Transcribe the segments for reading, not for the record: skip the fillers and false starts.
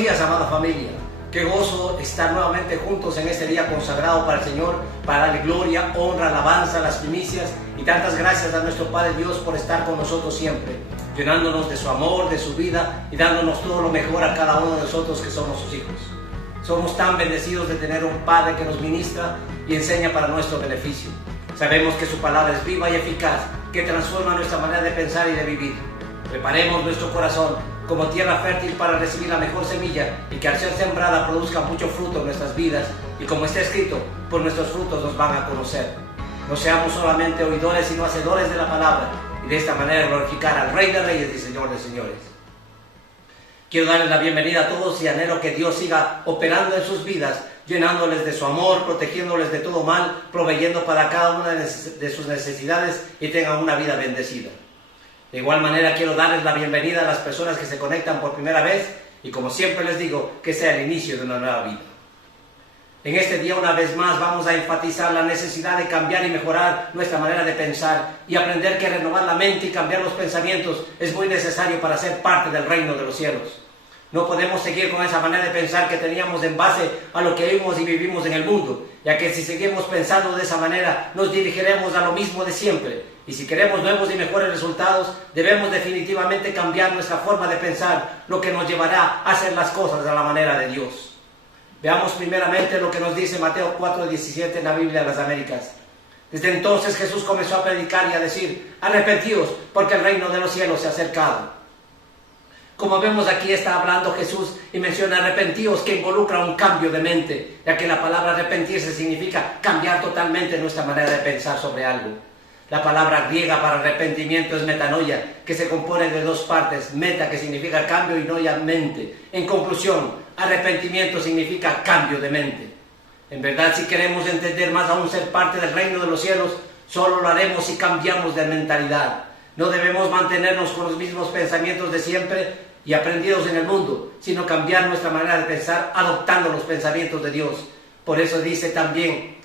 días, amada familia. Qué gozo estar nuevamente juntos en este día consagrado para el Señor, para darle gloria, honra, alabanza, las primicias y tantas gracias a nuestro Padre Dios por estar con nosotros siempre, llenándonos de su amor, de su vida y dándonos todo lo mejor a cada uno de nosotros que somos sus hijos. Somos tan bendecidos de tener un Padre que nos ministra y enseña para nuestro beneficio. Sabemos que su palabra es viva y eficaz, que transforma nuestra manera de pensar y de vivir. Preparemos nuestro corazón como tierra fértil para recibir la mejor semilla y que al ser sembrada produzca mucho fruto en nuestras vidas, y como está escrito, por nuestros frutos nos van a conocer. No seamos solamente oidores sino hacedores de la palabra, y de esta manera glorificar al Rey de Reyes y Señor de Señores. Quiero darles la bienvenida a todos y anhelo que Dios siga operando en sus vidas, llenándoles de su amor, protegiéndoles de todo mal, proveyendo para cada una de sus necesidades y tengan una vida bendecida. De igual manera quiero darles la bienvenida a las personas que se conectan por primera vez y, como siempre les digo, que sea el inicio de una nueva vida. En este día una vez más vamos a enfatizar la necesidad de cambiar y mejorar nuestra manera de pensar y aprender que renovar la mente y cambiar los pensamientos es muy necesario para ser parte del reino de los cielos. No podemos seguir con esa manera de pensar que teníamos en base a lo que vivimos y vivimos en el mundo, ya que si seguimos pensando de esa manera nos dirigiremos a lo mismo de siempre. Y si queremos nuevos y mejores resultados, debemos definitivamente cambiar nuestra forma de pensar, lo que nos llevará a hacer las cosas a la manera de Dios. Veamos primeramente lo que nos dice Mateo 4:17 en la Biblia de las Américas. Desde entonces Jesús comenzó a predicar y a decir: arrepentíos, porque el reino de los cielos se ha acercado. Como vemos aquí está hablando Jesús y menciona arrepentíos, que involucra un cambio de mente, ya que la palabra arrepentirse significa cambiar totalmente nuestra manera de pensar sobre algo. La palabra griega para arrepentimiento es metanoia, que se compone de dos partes: meta, que significa cambio, y noia, mente. En conclusión, arrepentimiento significa cambio de mente. En verdad, si queremos entender más aún ser parte del reino de los cielos, solo lo haremos si cambiamos de mentalidad. No debemos mantenernos con los mismos pensamientos de siempre y aprendidos en el mundo, sino cambiar nuestra manera de pensar adoptando los pensamientos de Dios. Por eso dice también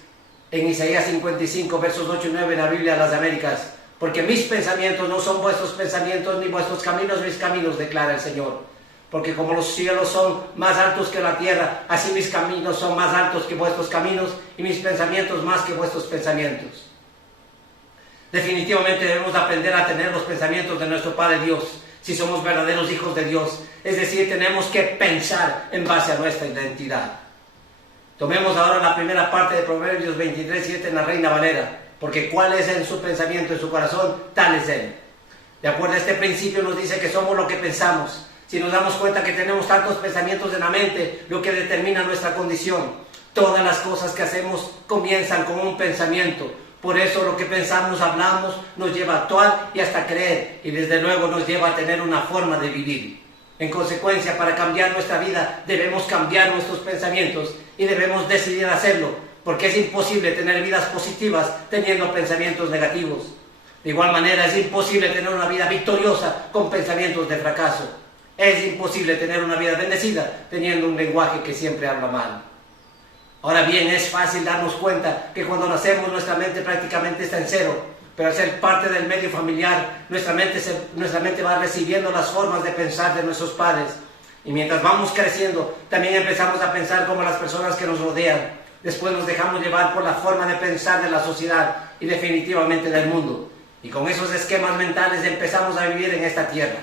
en Isaías 55, versos 8 y 9 en la Biblia de las Américas: porque mis pensamientos no son vuestros pensamientos, ni vuestros caminos mis caminos, declara el Señor. Porque como los cielos son más altos que la tierra, así mis caminos son más altos que vuestros caminos, y mis pensamientos más que vuestros pensamientos. Definitivamente debemos aprender a tener los pensamientos de nuestro Padre Dios, si somos verdaderos hijos de Dios. Es decir, tenemos que pensar en base a nuestra identidad. Tomemos ahora la primera parte de Proverbios 23:7 en la Reina Valera: porque cuál es en su pensamiento, en su corazón, tal es él. De acuerdo a este principio nos dice que somos lo que pensamos. Si nos damos cuenta que tenemos tantos pensamientos en la mente, lo que determina nuestra condición. Todas las cosas que hacemos comienzan con un pensamiento. Por eso lo que pensamos, hablamos, nos lleva a actuar y hasta creer, y desde luego nos lleva a tener una forma de vivir. En consecuencia, para cambiar nuestra vida debemos cambiar nuestros pensamientos y debemos decidir hacerlo, porque es imposible tener vidas positivas teniendo pensamientos negativos. De igual manera, es imposible tener una vida victoriosa con pensamientos de fracaso. Es imposible tener una vida bendecida teniendo un lenguaje que siempre habla mal. Ahora bien, es fácil darnos cuenta que cuando nacemos nuestra mente prácticamente está en cero, pero al ser parte del medio familiar, nuestra mente va recibiendo las formas de pensar de nuestros padres. Y mientras vamos creciendo, también empezamos a pensar como las personas que nos rodean. Después nos dejamos llevar por la forma de pensar de la sociedad y definitivamente del mundo. Y con esos esquemas mentales empezamos a vivir en esta tierra.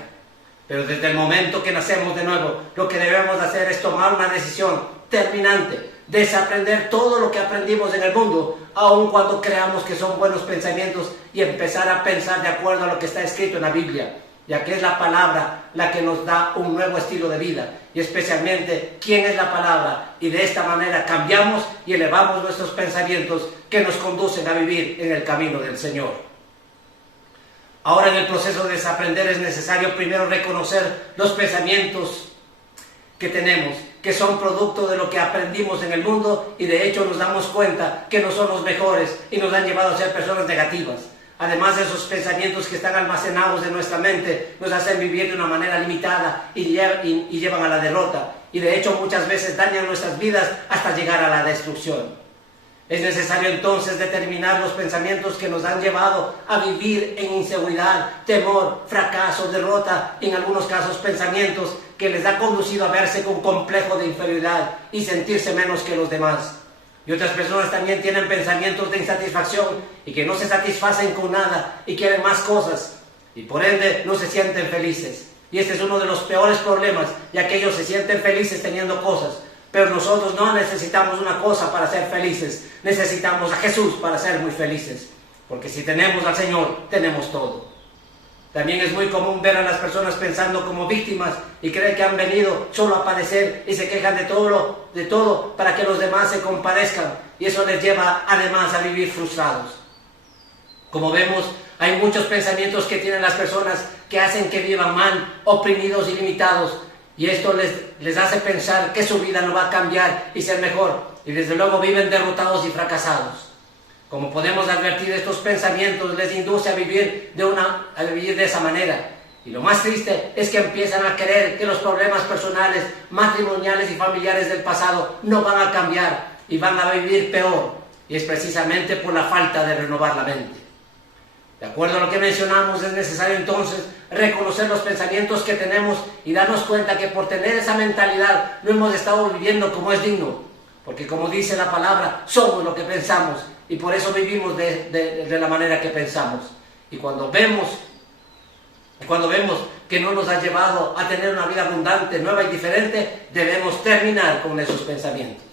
Pero desde el momento que nacemos de nuevo, lo que debemos hacer es tomar una decisión terminante: desaprender todo lo que aprendimos en el mundo, aun cuando creamos que son buenos pensamientos, y empezar a pensar de acuerdo a lo que está escrito en la Biblia, ya que es la palabra la que nos da un nuevo estilo de vida, y especialmente quién es la palabra, y de esta manera cambiamos y elevamos nuestros pensamientos que nos conducen a vivir en el camino del Señor. Ahora, en el proceso de desaprender es necesario primero reconocer los pensamientos que tenemos, que son producto de lo que aprendimos en el mundo, y de hecho nos damos cuenta que no son los mejores y nos han llevado a ser personas negativas. Además, de esos pensamientos que están almacenados en nuestra mente nos hacen vivir de una manera limitada y llevan a la derrota, y de hecho muchas veces dañan nuestras vidas hasta llegar a la destrucción. Es necesario entonces determinar los pensamientos que nos han llevado a vivir en inseguridad, temor, fracaso, derrota, y en algunos casos pensamientos que les ha conducido a verse con complejo de inferioridad y sentirse menos que los demás. Y otras personas también tienen pensamientos de insatisfacción y que no se satisfacen con nada y quieren más cosas y por ende no se sienten felices. Y este es uno de los peores problemas, ya que ellos se sienten felices teniendo cosas, pero nosotros no necesitamos una cosa para ser felices, necesitamos a Jesús para ser muy felices, porque si tenemos al Señor, tenemos todo. También es muy común ver a las personas pensando como víctimas y creen que han venido solo a padecer y se quejan de todo para que los demás se compadezcan, y eso les lleva además a vivir frustrados. Como vemos, hay muchos pensamientos que tienen las personas que hacen que vivan mal, oprimidos y limitados, y esto les hace pensar que su vida no va a cambiar y ser mejor, y desde luego viven derrotados y fracasados. Como podemos advertir, estos pensamientos les induce a vivir de esa manera. Y lo más triste es que empiezan a creer que los problemas personales, matrimoniales y familiares del pasado no van a cambiar y van a vivir peor. Y es precisamente por la falta de renovar la mente. De acuerdo a lo que mencionamos, es necesario entonces reconocer los pensamientos que tenemos y darnos cuenta que por tener esa mentalidad no hemos estado viviendo como es digno. Porque como dice la palabra, somos lo que pensamos. Y por eso vivimos de la manera que pensamos. Y cuando vemos que no nos ha llevado a tener una vida abundante, nueva y diferente, debemos terminar con esos pensamientos.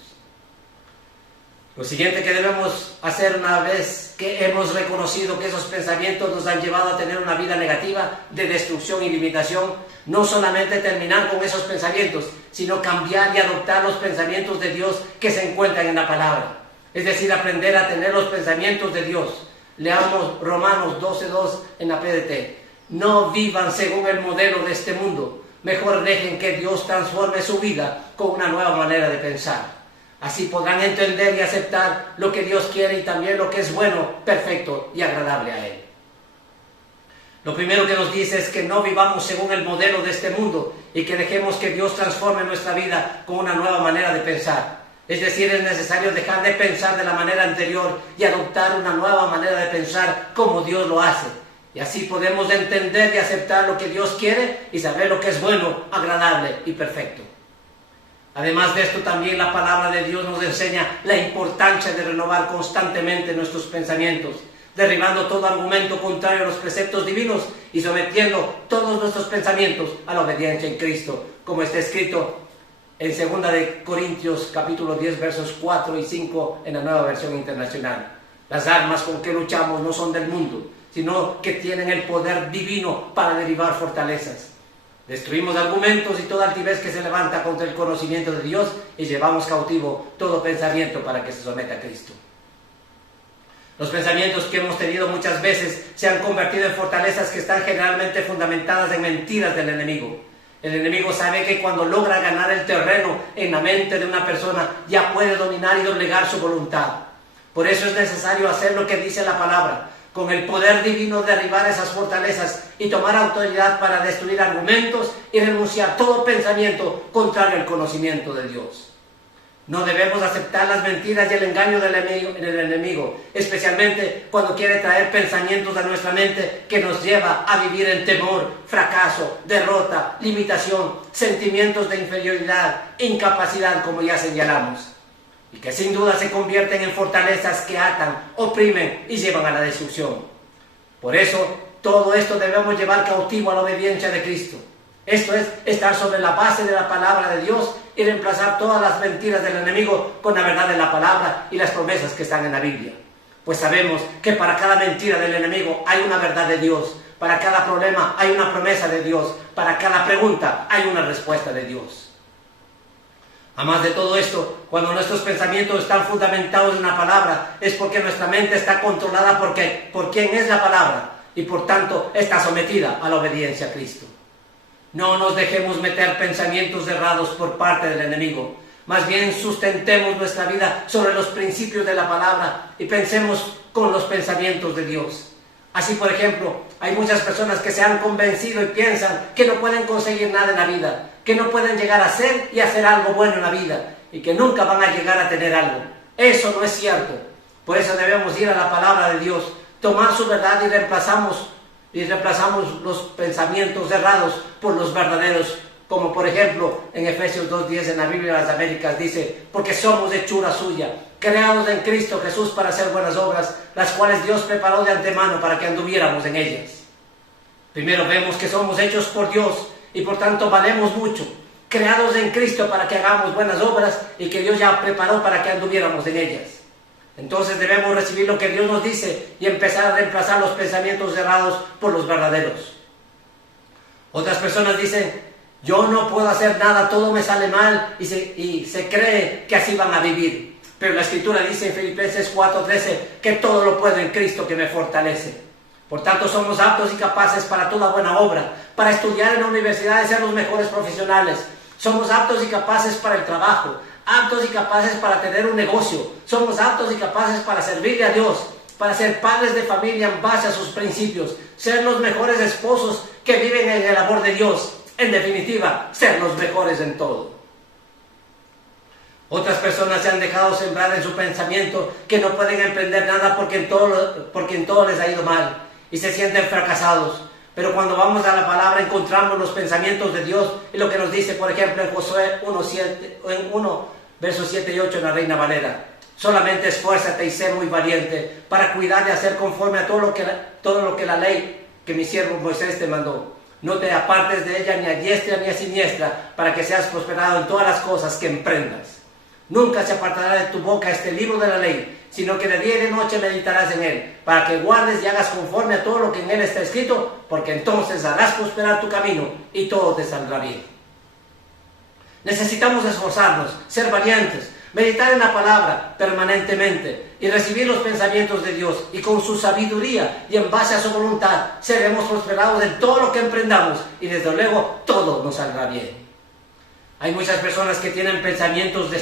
Lo siguiente que debemos hacer una vez que hemos reconocido que esos pensamientos nos han llevado a tener una vida negativa, de destrucción y limitación, no solamente terminar con esos pensamientos, sino cambiar y adoptar los pensamientos de Dios que se encuentran en la palabra. Es decir, aprender a tener los pensamientos de Dios. Leamos Romanos 12:2 en la PDT. No vivan según el modelo de este mundo. Mejor dejen que Dios transforme su vida con una nueva manera de pensar. Así podrán entender y aceptar lo que Dios quiere y también lo que es bueno, perfecto y agradable a Él. Lo primero que nos dice es que no vivamos según el modelo de este mundo y que dejemos que Dios transforme nuestra vida con una nueva manera de pensar. Es decir, es necesario dejar de pensar de la manera anterior y adoptar una nueva manera de pensar como Dios lo hace. Y así podemos entender y aceptar lo que Dios quiere y saber lo que es bueno, agradable y perfecto. Además de esto, también la palabra de Dios nos enseña la importancia de renovar constantemente nuestros pensamientos, derribando todo argumento contrario a los preceptos divinos y sometiendo todos nuestros pensamientos a la obediencia en Cristo, como está escrito en 2 de Corintios capítulo 10 versos 4 y 5 en la Nueva Versión Internacional. Las armas con que luchamos no son del mundo, sino que tienen el poder divino para derribar fortalezas. Destruimos argumentos y toda altivez que se levanta contra el conocimiento de Dios y llevamos cautivo todo pensamiento para que se someta a Cristo. Los pensamientos que hemos tenido muchas veces se han convertido en fortalezas que están generalmente fundamentadas en mentiras del enemigo. El enemigo sabe que cuando logra ganar el terreno en la mente de una persona, ya puede dominar y doblegar su voluntad. Por eso es necesario hacer lo que dice la palabra, con el poder divino derribar esas fortalezas y tomar autoridad para destruir argumentos y renunciar a todo pensamiento contrario al conocimiento de Dios. No debemos aceptar las mentiras y el engaño del enemigo, especialmente cuando quiere traer pensamientos a nuestra mente que nos lleva a vivir en temor, fracaso, derrota, limitación, sentimientos de inferioridad, incapacidad, como ya señalamos, y que sin duda se convierten en fortalezas que atan, oprimen y llevan a la destrucción. Por eso, todo esto debemos llevar cautivo a la obediencia de Cristo. Esto es, estar sobre la base de la palabra de Dios y reemplazar todas las mentiras del enemigo con la verdad de la palabra y las promesas que están en la Biblia. Pues sabemos que para cada mentira del enemigo hay una verdad de Dios, para cada problema hay una promesa de Dios, para cada pregunta hay una respuesta de Dios. Además de todo esto, cuando nuestros pensamientos están fundamentados en la palabra, es porque nuestra mente está controlada por quién es la palabra y por tanto está sometida a la obediencia a Cristo. No nos dejemos meter pensamientos errados por parte del enemigo. Más bien sustentemos nuestra vida sobre los principios de la palabra y pensemos con los pensamientos de Dios. Así, por ejemplo, hay muchas personas que se han convencido y piensan que no pueden conseguir nada en la vida, que no pueden llegar a ser y hacer algo bueno en la vida y que nunca van a llegar a tener algo. Eso no es cierto. Por eso debemos ir a la palabra de Dios, tomar su verdad y reemplazamos los pensamientos errados por los verdaderos como por ejemplo en Efesios 2:10 en la Biblia de las Américas dice, porque somos hechura suya, creados en Cristo Jesús para hacer buenas obras, las cuales Dios preparó de antemano para que anduviéramos en ellas. Primero vemos que somos hechos por Dios y por tanto valemos mucho, creados en Cristo para que hagamos buenas obras y que Dios ya preparó para que anduviéramos en ellas. Entonces debemos recibir lo que Dios nos dice y empezar a reemplazar los pensamientos errados por los verdaderos. Otras personas dicen, yo no puedo hacer nada, todo me sale mal y se cree que así van a vivir. Pero la Escritura dice en Filipenses 4:13 que todo lo puedo en Cristo que me fortalece. Por tanto, somos aptos y capaces para toda buena obra, para estudiar en la universidad y ser los mejores profesionales. Somos aptos y capaces para el trabajo, aptos y capaces para tener un negocio. Somos aptos y capaces para servirle a Dios, para ser padres de familia en base a sus principios, ser los mejores esposos que viven en el amor de Dios. En definitiva, ser los mejores en todo. Otras personas se han dejado sembrar en su pensamiento que no pueden emprender nada porque en todo les ha ido mal y se sienten fracasados. Pero cuando vamos a la palabra encontramos los pensamientos de Dios y lo que nos dice, por ejemplo, en Josué 1, versos 7 y 8 en la Reina Valera. Solamente esfuérzate y sé muy valiente para cuidar de hacer conforme a todo lo que la ley que mi siervo Moisés te mandó. No te apartes de ella ni a diestra ni a siniestra para que seas prosperado en todas las cosas que emprendas. Nunca se apartará de tu boca este libro de la ley, sino que de día y de noche meditarás en él, para que guardes y hagas conforme a todo lo que en él está escrito, porque entonces harás prosperar tu camino y todo te saldrá bien. Necesitamos esforzarnos, ser valientes, meditar en la palabra permanentemente y recibir los pensamientos de Dios, y con su sabiduría y en base a su voluntad seremos prosperados en todo lo que emprendamos y desde luego todo nos saldrá bien. Hay muchas personas que tienen pensamientos de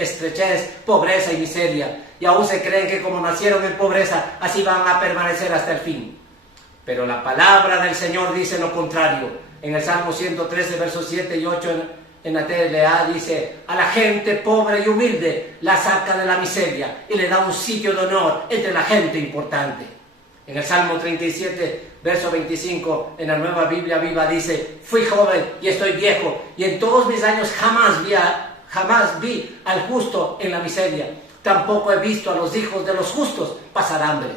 estrechez, pobreza y miseria, y aún se creen que como nacieron en pobreza, así van a permanecer hasta el fin. Pero la palabra del Señor dice lo contrario. En el Salmo 113, versos 7 y 8 en la TLA dice, a la gente pobre y humilde la saca de la miseria y le da un sitio de honor entre la gente importante. En el Salmo 37, verso 25, en la Nueva Biblia Viva dice, fui joven y estoy viejo, y en todos mis años jamás vi al justo en la miseria. Tampoco he visto a los hijos de los justos pasar hambre.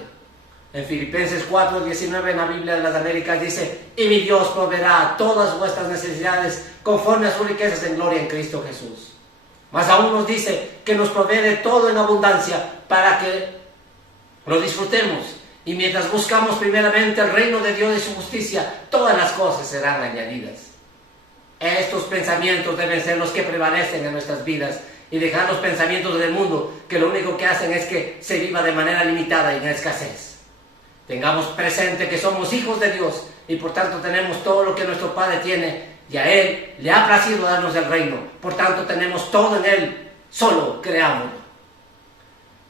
En Filipenses 4:19 en la Biblia de las Américas dice, y mi Dios proveerá todas vuestras necesidades conforme a sus riquezas en gloria en Cristo Jesús. Más aún nos dice que nos provee de todo en abundancia para que lo disfrutemos. Y mientras buscamos primeramente el reino de Dios y su justicia, todas las cosas serán añadidas. Estos pensamientos deben ser los que prevalecen en nuestras vidas y dejar los pensamientos del mundo que lo único que hacen es que se viva de manera limitada y en escasez. Tengamos presente que somos hijos de Dios y por tanto tenemos todo lo que nuestro Padre tiene y a Él le ha placido darnos el reino. Por tanto tenemos todo en Él, solo creámoslo.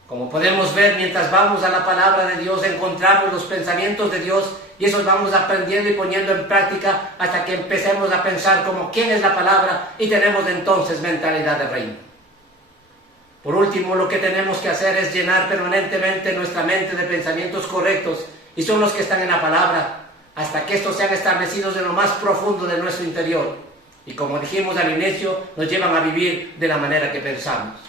Como podemos ver, mientras vamos a la palabra de Dios, encontramos los pensamientos de Dios y esos vamos aprendiendo y poniendo en práctica hasta que empecemos a pensar como quién es la palabra y tenemos entonces mentalidad de reino. Por último, lo que tenemos que hacer es llenar permanentemente nuestra mente de pensamientos correctos y son los que están en la palabra hasta que estos sean establecidos en lo más profundo de nuestro interior. Y como dijimos al inicio, nos llevan a vivir de la manera que pensamos.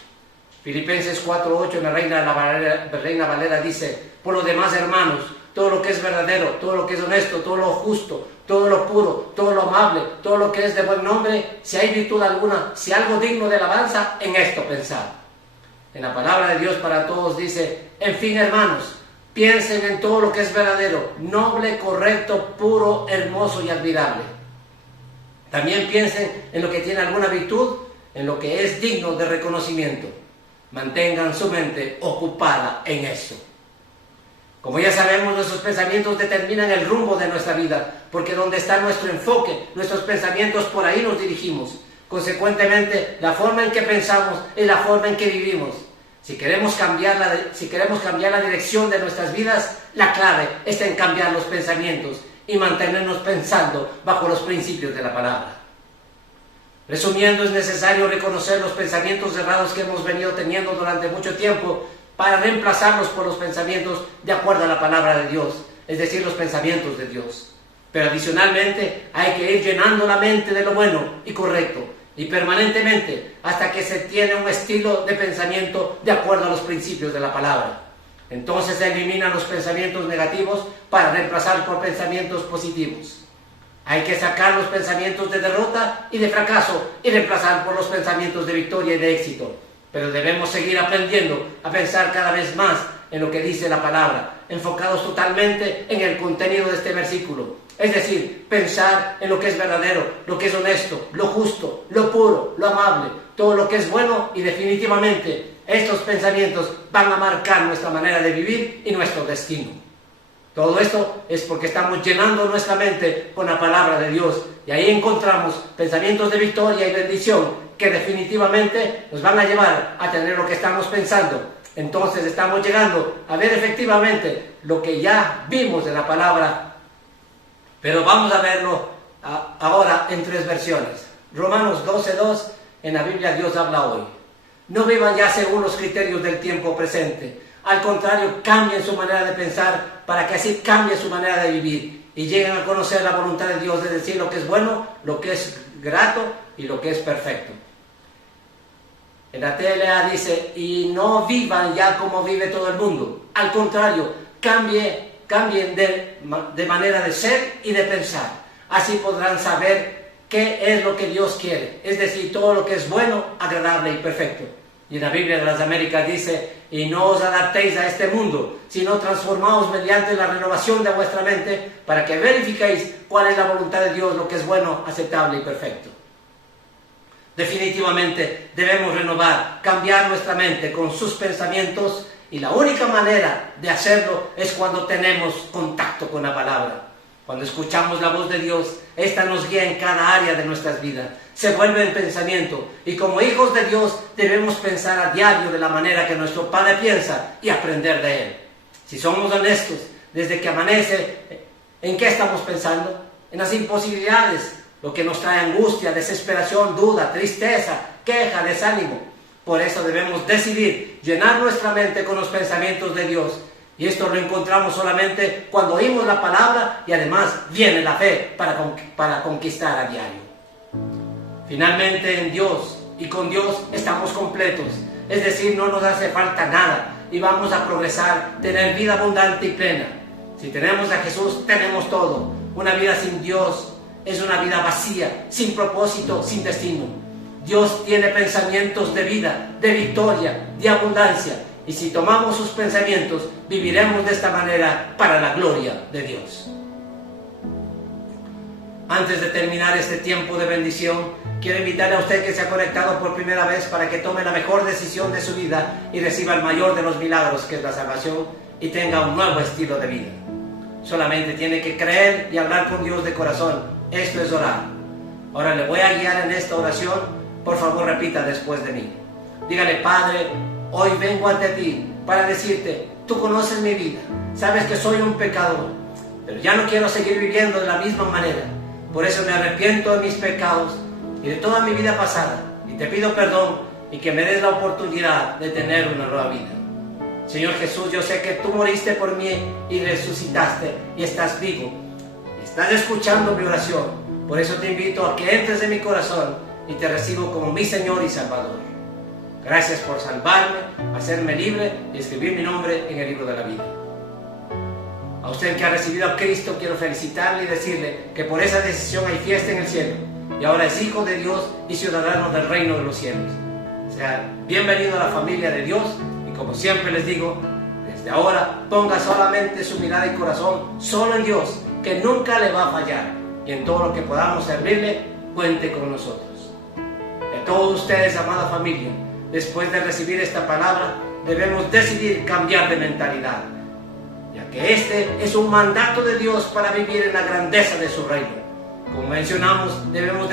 Filipenses 4:8 en la Reina Valera dice, por lo demás, hermanos, todo lo que es verdadero, todo lo que es honesto, todo lo justo, todo lo puro, todo lo amable, todo lo que es de buen nombre, si hay virtud alguna, si algo digno de alabanza, en esto pensad. En la palabra de Dios para todos dice, en fin, hermanos, piensen en todo lo que es verdadero, noble, correcto, puro, hermoso y admirable. También piensen en lo que tiene alguna virtud, en lo que es digno de reconocimiento. Mantengan su mente ocupada en eso. Como ya sabemos, nuestros pensamientos determinan el rumbo de nuestra vida, porque donde está nuestro enfoque, nuestros pensamientos, por ahí nos dirigimos. Consecuentemente, la forma en que pensamos es la forma en que vivimos. Si queremos cambiar la dirección de nuestras vidas, la clave está en cambiar los pensamientos y mantenernos pensando bajo los principios de la palabra. Resumiendo, es necesario reconocer los pensamientos errados que hemos venido teniendo durante mucho tiempo para reemplazarlos por los pensamientos de acuerdo a la palabra de Dios, es decir, los pensamientos de Dios. Pero adicionalmente hay que ir llenando la mente de lo bueno y correcto, y permanentemente, hasta que se tiene un estilo de pensamiento de acuerdo a los principios de la palabra. Entonces se eliminan los pensamientos negativos para reemplazar por pensamientos positivos. Hay que sacar los pensamientos de derrota y de fracaso y reemplazar por los pensamientos de victoria y de éxito. Pero debemos seguir aprendiendo a pensar cada vez más en lo que dice la palabra, enfocados totalmente en el contenido de este versículo. Es decir, pensar en lo que es verdadero, lo que es honesto, lo justo, lo puro, lo amable, todo lo que es bueno, y definitivamente estos pensamientos van a marcar nuestra manera de vivir y nuestro destino. Todo esto es porque estamos llenando nuestra mente con la palabra de Dios, y ahí encontramos pensamientos de victoria y bendición que definitivamente nos van a llevar a tener lo que estamos pensando. Entonces estamos llegando a ver efectivamente lo que ya vimos de la palabra, pero vamos a verlo ahora en 3 versiones. Romanos 12:2, en la Biblia Dios habla hoy. No vivan ya según los criterios del tiempo presente. Al contrario, cambien su manera de pensar para que así cambie su manera de vivir y lleguen a conocer la voluntad de Dios, de decir lo que es bueno, lo que es grato y lo que es perfecto. En la TLA dice, y no vivan ya como vive todo el mundo. Al contrario, cambien de manera de ser y de pensar. Así podrán saber qué es lo que Dios quiere, es decir, todo lo que es bueno, agradable y perfecto. Y en la Biblia de las Américas dice, y no os adaptéis a este mundo, sino transformaos mediante la renovación de vuestra mente, para que verifiquéis cuál es la voluntad de Dios, lo que es bueno, aceptable y perfecto. Definitivamente debemos renovar, cambiar nuestra mente con sus pensamientos, y la única manera de hacerlo es cuando tenemos contacto con la palabra. Cuando escuchamos la voz de Dios, esta nos guía en cada área de nuestras vidas. Se vuelve en pensamiento, y como hijos de Dios debemos pensar a diario de la manera que nuestro Padre piensa y aprender de Él. Si somos honestos, desde que amanece, ¿en qué estamos pensando? En las imposibilidades, lo que nos trae angustia, desesperación, duda, tristeza, queja, desánimo. Por eso debemos decidir llenar nuestra mente con los pensamientos de Dios. Y esto lo encontramos solamente cuando oímos la palabra, y además viene la fe para conquistar a diario. Finalmente, en Dios y con Dios estamos completos. Es decir, no nos hace falta nada y vamos a progresar, tener vida abundante y plena. Si tenemos a Jesús, tenemos todo. Una vida sin Dios es una vida vacía, sin propósito, sin destino. Dios tiene pensamientos de vida, de victoria, de abundancia. Y si tomamos sus pensamientos, viviremos de esta manera para la gloria de Dios. Antes de terminar este tiempo de bendición, quiero invitarle a usted que se ha conectado por primera vez para que tome la mejor decisión de su vida y reciba el mayor de los milagros, que es la salvación, y tenga un nuevo estilo de vida. Solamente tiene que creer y hablar con Dios de corazón. Esto es orar. Ahora le voy a guiar en esta oración. Por favor, repita después de mí. Dígale: Padre, hoy vengo ante ti para decirte, tú conoces mi vida, sabes que soy un pecador, pero ya no quiero seguir viviendo de la misma manera. Por eso me arrepiento de mis pecados y de toda mi vida pasada, y te pido perdón y que me des la oportunidad de tener una nueva vida. Señor Jesús, yo sé que tú moriste por mí y resucitaste y estás vivo. Estás escuchando mi oración. Por eso te invito a que entres en mi corazón y te recibo como mi Señor y Salvador. Gracias por salvarme, hacerme libre y escribir mi nombre en el libro de la vida. A usted que ha recibido a Cristo, quiero felicitarle y decirle que por esa decisión hay fiesta en el cielo, y ahora es hijo de Dios y ciudadano del reino de los cielos. Sea bienvenido a la familia de Dios, y como siempre les digo, desde ahora ponga solamente su mirada y corazón solo en Dios, que nunca le va a fallar, y en todo lo que podamos servirle, cuente con nosotros. De todos ustedes, amada familia, después de recibir esta palabra, debemos decidir cambiar de mentalidad, ya que este es un mandato de Dios para vivir en la grandeza de su reino. Como mencionamos, debemos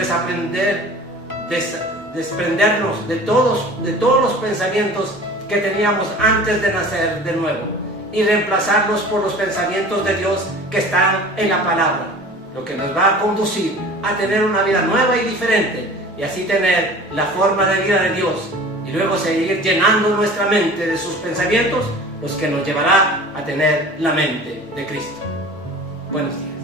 desprendernos de todos los pensamientos que teníamos antes de nacer de nuevo y reemplazarlos por los pensamientos de Dios que están en la palabra, lo que nos va a conducir a tener una vida nueva y diferente, y así tener la forma de vida de Dios, y luego seguir llenando nuestra mente de sus pensamientos, los que nos llevará a tener la mente de Cristo. Buenos días.